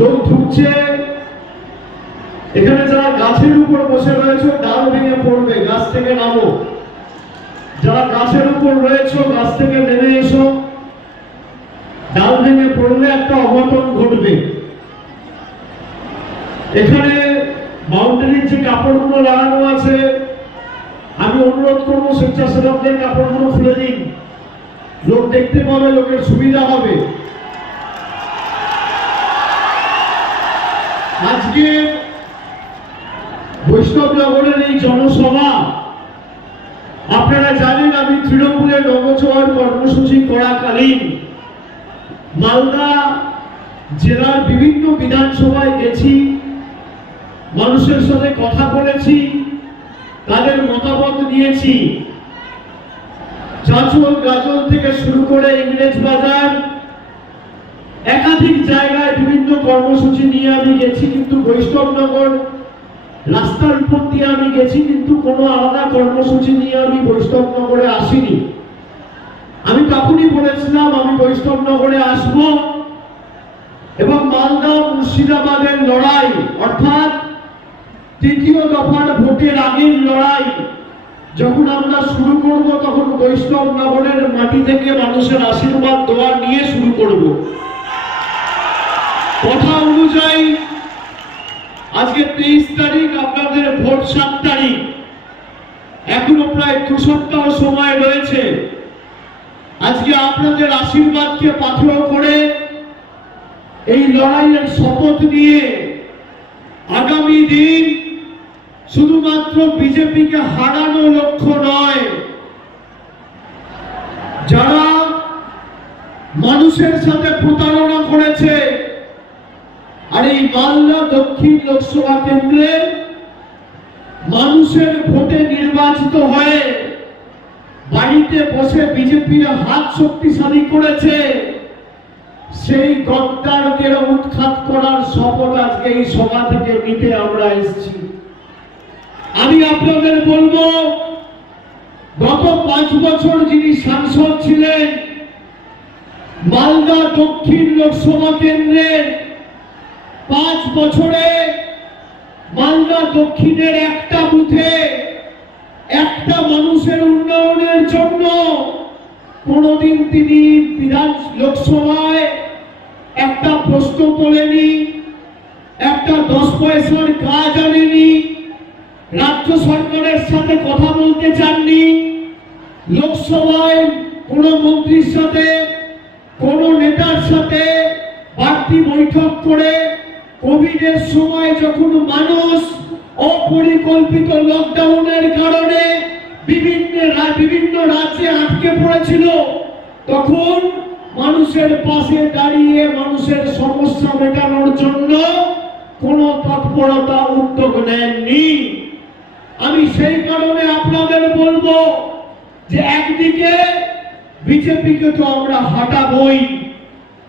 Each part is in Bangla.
লোক ঢুকছে। এখানে যারা গাছের উপর বসে রয়েছে ডাল ভেঙে পড়বে, গাছ থেকে নামো। যারা গাছের উপর রয়েছে গাছ থেকে নেমে এসো, ডাল ভেঙে পড়লে একটা অঘটন ঘটবে। এখানে বাউন্ডারির যে কাপড়গুলো লাগানো আছে, আমি অনুরোধ করবো স্বেচ্ছাসেবকদের কাপড়গুলো খুলে দিন, লোক দেখতে পাবে, লোকের সুবিধা হবে। আজকে বৈষ্ণবনগরের এই জনসভা আপনারা জানেন, আমি তৃণমূলের নবজোয়ার কর্মসূচি করাকালীন মালদা জেলার বিভিন্ন বিধানসভায় গেছি, মানুষের সাথে কথা বলেছি, তাদের মতামত নিয়েছি। চাঁচল গাজল থেকে শুরু করে ইংরেজ বাজার একাধিক জায়গায় বিভিন্ন কর্মসূচি নিয়ে আমি গেছি, কিন্তু বৈষ্ণবনগর রাস্তার উপর দিয়ে আমি গেছি, কিন্তু কোনো আলাদা কর্মসূচি নিয়ে আমি বৈষ্ণবনগরে আসিনি। আমি তখনই বলেছিলাম আমি বৈষ্ণবনগরে আসব এবং মালদা মুর্শিদাবাদের লড়াই, অর্থাৎ তৃতীয় দফার ভোটের আগের লড়াই যখন আমরা শুরু করব, তখন বৈষ্ণবনগরের মাটি থেকে মানুষের আশীর্বাদ দেওয়া নিয়ে শুরু করব। কথা অনুযায়ী আজকে 23 তারিখ, আপনাদের ভোট 7 তারিখ, এখনো প্রায় 2 সপ্তাহ সময় রয়েছে। আজকে আপনাদের আশীর্বাদকে পাথেয় করে এই লড়াইয়ের শপথ নিয়ে আগামী দিন শুধুমাত্র বিজেপিকে হারানো লক্ষ্য নয়, যারা মানুষের সাথে প্রতারণা করেছে, আর এই মালদা দক্ষিণ লোকসভা কেন্দ্রে মানুষের ভোটে নির্বাচিত হয়ে বাড়িতে বসে বিজেপির হাত শক্তিশালী করেছে, সেই গদ্দারদের উৎখাত করার শপথ আজকে এই সভা থেকে নিতে আমরা এসেছি। আমি আপনাদের বলবো, গত 5 বছর যিনি সাংসদ ছিলেন মালদা দক্ষিণ লোকসভা কেন্দ্রের, 5 বছরে মালদা দক্ষিণের একটা বুথে একটা মানুষের উন্নয়নের জন্য কোনদিন তিনি লোকসভায় একটা প্রশ্ন তোলেনি, একটা 10 পয়সার কাজ আনেনি, রাজ্য সরকারের সাথে কথা বলতে চাননি, লোকসভায় কোন মন্ত্রীর সাথে কোন নেতার সাথে বাড়তি বৈঠক করে কোভিডের সময় যখন মানুষ অপরিকল্পিত লকডাউনের কারণে বিভিন্ন রাজ্যে আটকে পড়েছিল, তখন মানুষের পাশে দাঁড়িয়ে মানুষের সমস্যা মেটানোর জন্য কোনো তৎপরতা উদ্যোগ নেননি। আমি সেই কারণে আপনাদের বলবো যে একদিকে বিজেপিকে তো আমরা হাঁটাবই,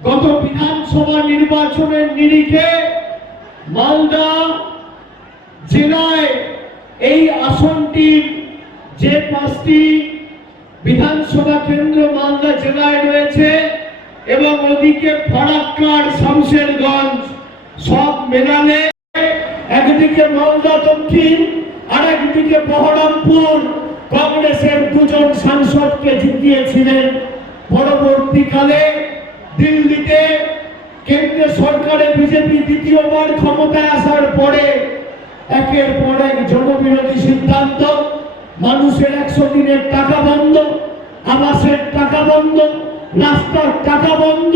গত বিধানসভা নির্বাচনের নিরিখে মালদা জেলায় এই আসনটির যে 5টি বিধানসভা কেন্দ্র মালদা জেলায় রয়েছে এবং ওদিকে ফারাক্কার, শামশেরগঞ্জ সব মেলালে একদিকে মালদা দক্ষিণ আর একদিকে বহরমপুর কংগ্রেসের 2 জন সাংসদকে জিতিয়েছিলেন। পরবর্তীকালে দিল্লিতে কেন্দ্রীয় সরকারে বিজেপি দ্বিতীয়বার ক্ষমতায় আসার পরে একের পর এক জনবিরোধী সিদ্ধান্ত, মানুষের 100 দিনের টাকা বন্ধ, আবাসের টাকা বন্ধ, রাস্তার টাকা বন্ধ,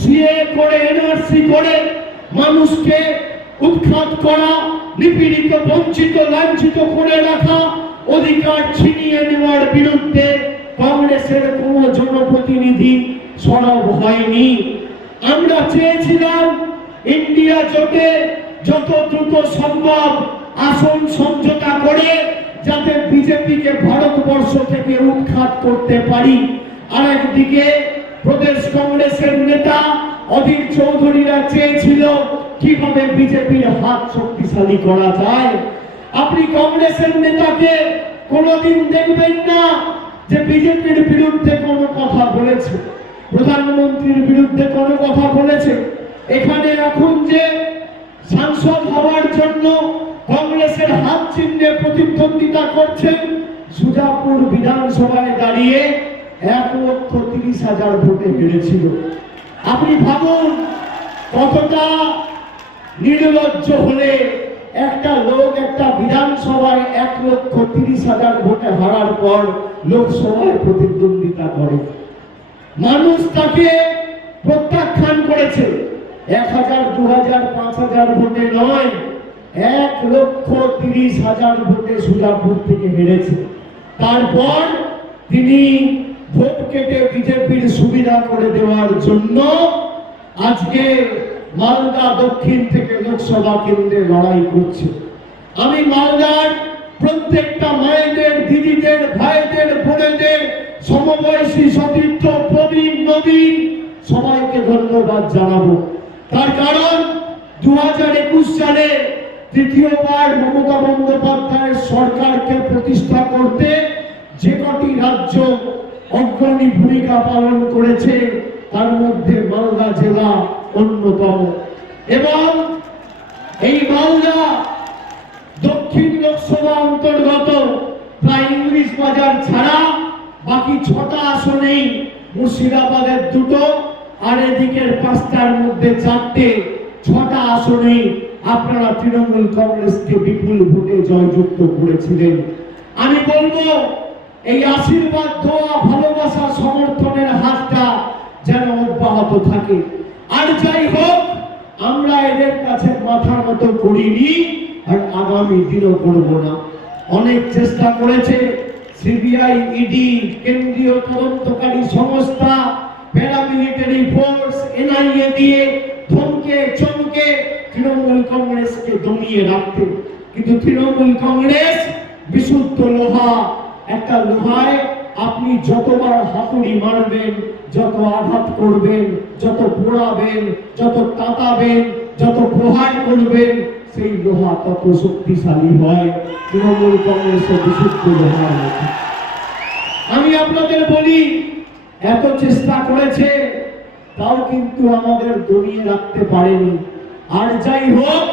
সিএ করে এনআরসি করে মানুষকে উৎখাত করা, নিপীড়িত, বঞ্চিত, লাঞ্ছিত করে রাখা, অধিকার ছিনিয়ে নেওয়ার বিরুদ্ধে কংগ্রেসের কোন জনপ্রতিনিধি সরব হয়নি। আমরা চেয়েছিলাম ইন্ডিয়া জোটে যত দ্রুত সম্ভব আসন সমঝোতা করে যাতে বিজেপিকে ভারতবর্ষ থেকে উৎখাত করতে পারি। আরেকদিকে প্রদেশ কংগ্রেসের নেতা অধীর চৌধুরীরা চেয়েছিল কিভাবে বিজেপির হাত শক্তিশালী করা যায়। আপনি কংগ্রেসের নেতাকে কোনোদিন দেখবেন না যে বিজেপির বিরুদ্ধে কোনো কথা বলেছে, প্রধানমন্ত্রীর বিরুদ্ধে কোনো কথা বলেছে। এখানে এখন যে সাংসদ হওয়ার জন্য কংগ্রেসের হাত চিহ্নে প্রতিদ্বন্দ্বিতা করছেন, সুজাপুর বিধানসভায় দাঁড়িয়ে 1,30,000 ভোটে হেরেছিল। আপনি ভাবুন কতটা নির্লজ্জ হলে একটা লোক একটা বিধানসভায় 1,30,000 ভোটে হারার পর লোকসভায় প্রতিদ্বন্দ্বিতা করে। মানুষ তাকে প্রত্যাখ্যান করেছে 1,000, 2,000, 5,000 ভোটে নয়, 1,30,000 ভোটে সুজাপুর থেকে হেরেছে। তারপর তিনি ভোট কেটে বিজেপির সুবিধা করে দেওয়ার জন্য আজকে মালদা দক্ষিণ থেকে লোকসভা কেন্দ্রে লড়াই করছে। আমি মালদার প্রত্যেকটা মায়েদের, দিদিদের, ভাইদের, বোনেদের, সমবয়সী, সতীর্থ, প্রবীণ, নবীন সবাইকে ধন্যবাদ জানাবো। তার কারণ 2021 সালে তৃতীয়বার মমতা বন্দ্যোপাধ্যায়ের সরকারকে প্রতিষ্ঠা করতে যে কটি রাজ্য অগ্রণী ভূমিকা পালন করেছে তার মধ্যে মালদা জেলা অন্যতম। এবং এই মালদা দক্ষিণ লোকসভা অন্তর্গত প্রায় ইংলিশ বাজার ছাড়া বাকি 6টা আসনেই, মুর্শিদাবাদের 2টো আর এদিকের 5টার মধ্যে 4টে, 6টা আসনেই আপনারা তৃণমূল কংগ্রেসকে বিপুল ভোটে জয়যুক্ত করেছিলেন। আমি বলবো এই আশীর্বাদ, দোয়া, ভালোবাসা, সমর্থনের হাতটা যেন অব্যাহত থাকে। আর যাই হোক, আমরা এদের কাছে মাথা নত করিনি আর আগামী দিনও করব না। অনেক চেষ্টা করেছে সিবিআই, ইডি, কেন্দ্রীয় তদন্তকারী সংস্থা, প্যারামিলিটারি ফোর্স, এনআইএ দিয়ে ধমকে চমকে তৃণমূল কংগ্রেসকে দমিয়ে রাখতে। কিন্তু তৃণমূল কংগ্রেস বিশুদ্ধ লোহা। একটা লোহায় আপনি যতবার হাতুড়ি মারবেন, যত আঘাত করবেন, যত পোড়াবেন, যত তাতাবেন, যত প্রহার করবেন, সেই লোহা তত শক্তিশালী হয়। তৃণমূল কংগ্রেসের বিশুদ্ধ লোহার মতো। আমি আপনাদের বলি, এত চেষ্টা করেছে তাও কিন্তু আমাদের দমিয়ে রাখতে পারেনি। আর যাই হোক,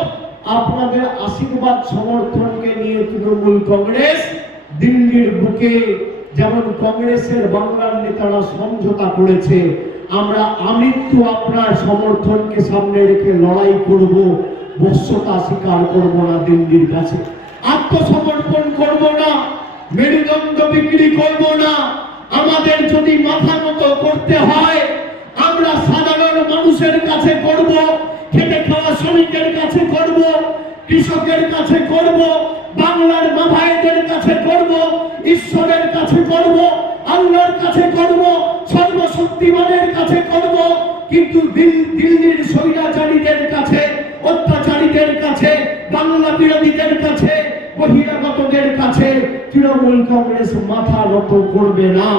আপনাদের আশীর্বাদ সমর্থনকে নিয়ে তৃণমূল কংগ্রেস দিল্লির বুকে যেমন কংগ্রেসের বাংলার নেতারা সমঝোতা করেছে, আমরা আমৃত্যু আপনার সমর্থনকে সামনে রেখে লড়াই করব, বশ্যতা স্বীকার করব না দিল্লির কাছে, আত্মসমর্পণ করব না, মেরুদণ্ড বিক্রি করব না। আমাদের যদি মাথা নত করতে হয়, আমরা সাধারণ মানুষের কাছে করব, খেটে খাওয়া শ্রমিকের কাছে করব, কৃষকের কাছে করব, বাংলার মা ভাইদের কাছে করব, ঈশ্বরের কাছে করব, আল্লাহর কাছে করব, সর্বশক্তিমানের কাছে করব। কিন্তু দিল্লির স্বৈরাচারীদের কাছে, অত্যাচারীদের কাছে, বাংলা বিরোধীদের কাছে, বহিরাগতদের কাছে তৃণমূল কংগ্রেস মাথা নত করবে না।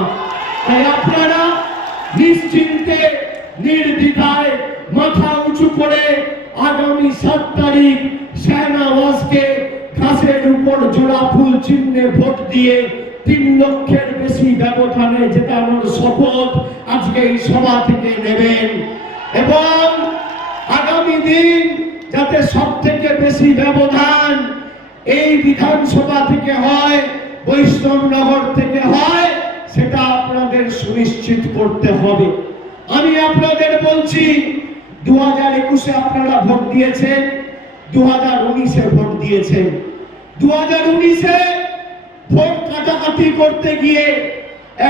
তাই আপনারা নিশ্চিন্তে, নির্দ্বিধায়, মাথা উঁচু করে আগামী 7 তারিখ শাহনওয়াজকে ঘাসের উপর জোড়া ফুল চিহ্নে ভোট দিয়ে 3 লক্ষের বেশি ব্যবধানে জেতানোর শপথ আজকে এই সভা থেকে নেবেন। এবং আগামী দিন যাতে সব থেকে বেশি ব্যবধান এই বিধানসভা থেকে হয়, বৈষ্ণবনগর থেকে হয়, সেটা আপনাদের সুনিশ্চিত করতে হবে। আমি আপনাদের বলছি, 2021-এ আপনারা ভোট দিয়েছেন, 2019-এ ভোট দিয়েছেন। 2019-এ ভোট কাটাকাটি করতে গিয়ে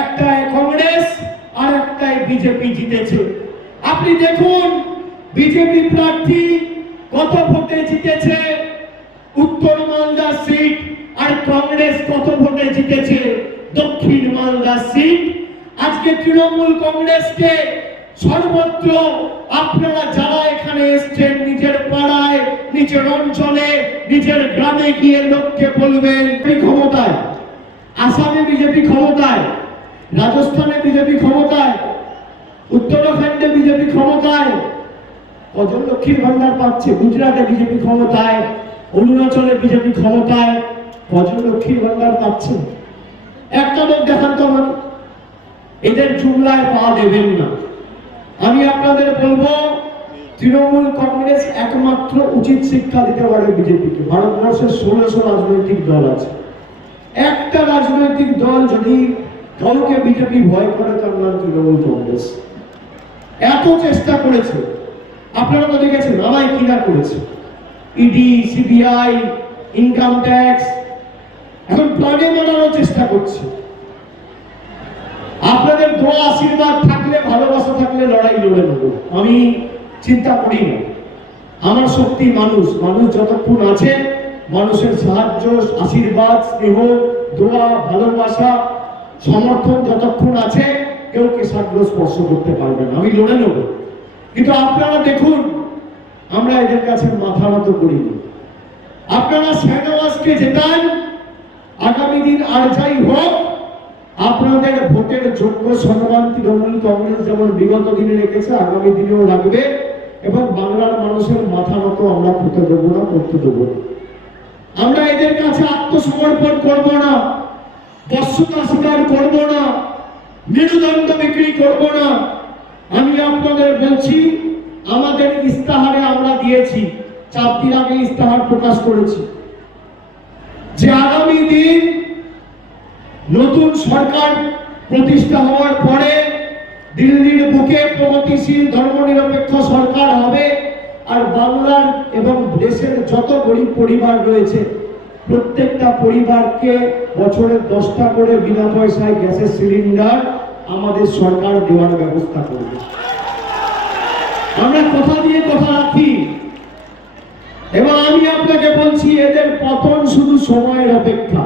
একটায় কংগ্রেস আর একটায় বিজেপি জিতেছে। আপনি দেখুন বিজেপি প্রার্থী কত ভোটে জিতেছে উত্তর মালদা সিট, আর কংগ্রেস কত ভোটে জিতেছে দক্ষিণ মালদা সিট। আজকে তৃণমূল কংগ্রেসকে সর্বত্র আপনারা যারা এখানে এসছেন, নিজের পাড়ায়, নিজের অঞ্চলে, নিজের গ্রামে গিয়ে লোককে বলবেন ক্ষমতায়, আসামে বিজেপি ক্ষমতায়, রাজস্থানে বিজেপি ক্ষমতায়, উত্তরাখণ্ডে বিজেপি ক্ষমতায়, কজন লক্ষ্মীর ভান্ডার পাচ্ছে, গুজরাটে বিজেপি ক্ষমতায়, অরুণাচলে বিজেপি ক্ষমতায়, কজন লক্ষ্মীর ভান্ডার পাচ্ছে? একটা লোক দেখান তো আমাকে। এদের জুমলায় পা দেবেন না। আমি আপনাদের বলবো, তৃণমূল কংগ্রেস একমাত্র উচিত শিক্ষা দিতে পারে বিজেপিকে। ভারতবর্ষের 1600 রাজনৈতিক দল আছে, একটা রাজনৈতিক দল যদি কাউকে বিজেপি ভয় করে তার নাম তৃণমূল কংগ্রেস। এত চেষ্টা করেছে, আপনারা তো দেখেছেন আমায় কিনা করেছে, ইডি, সিবিআই, ইনকাম ট্যাক্স, এখন প্লাগে মারানোর চেষ্টা করছে। আপনাদের দোয়া আশীর্বাদ থাকলে, ভালোবাসা থাকলে লড়াই লড়ে নেব, আমি চিন্তা করি না। আমার শক্তি মানুষ, মানুষ যতক্ষণ আছে, মানুষের সাহায্য, আশীর্বাদ, স্নেহ, দোয়া, ভালোবাসা, সমর্থন যতক্ষণ আছে, কেউ কেশাগ্র স্পর্শ করতে পারবে না, আমি লড়ে নেব। কিন্তু আপনারা দেখুন, আমরা এদের কাছে মাথা নত করিনি। আপনারা শাহনওয়াজকে জেতান, আগামী দিন আর যাই হোক, আপনাদের ভোটের যোগ্য সম্মান তৃণমূল কংগ্রেস যেমন বিগত দিনে রেখেছে, আগামী দিনেও রাখবে, এবং বাংলার মানুষের মাথা নত আমরা করতে দেবো না, করতে দেবো না। আমরা এদের কাছে আত্মসমর্পণ করব না, বশ্যতা স্বীকার করব না, মেরুদণ্ড বিক্রি করব না। আমি আপনাদের বলছি, আমাদের ইস্তাহারে আমরা দিয়েছি, 4 দিন আগে ইস্তাহার প্রকাশ করেছি, যে আগামী দিন নতুন সরকার প্রতিষ্ঠা হওয়ার পরে দিল্লির বুকে প্রগতিশীল ধর্মনিরপেক্ষ সরকার হবে, আর বাংলার এবং দেশের যত গরিব পরিবার রয়েছে প্রত্যেকটা পরিবারকে বছরে 10টা করে বিনা পয়সায় গ্যাসের সিলিন্ডার আমাদের সরকার দেওয়ার ব্যবস্থা করবে। আমরা কথা দিয়ে কথা রাখি, এবং আমি আপনাকে বলছি, এদের পতন শুধু সময়ের অপেক্ষা।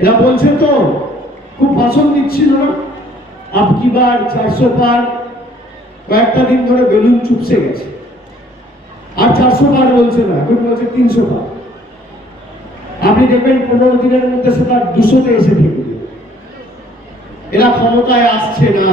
এরা বলছে তো, খুব ভাষণ দিচ্ছিল না, আপকি বার 400 পার, কয়েকটা দিন ধরে বেলুন চুপসে গেছে, আর 400 পার বলছে না, এখন বলছে 300 পার। আপনি দেখবেন 15 দিনের মধ্যে সেটা 200-তে এসে ঠেকবে। এরা ক্ষমতায় আসছে না।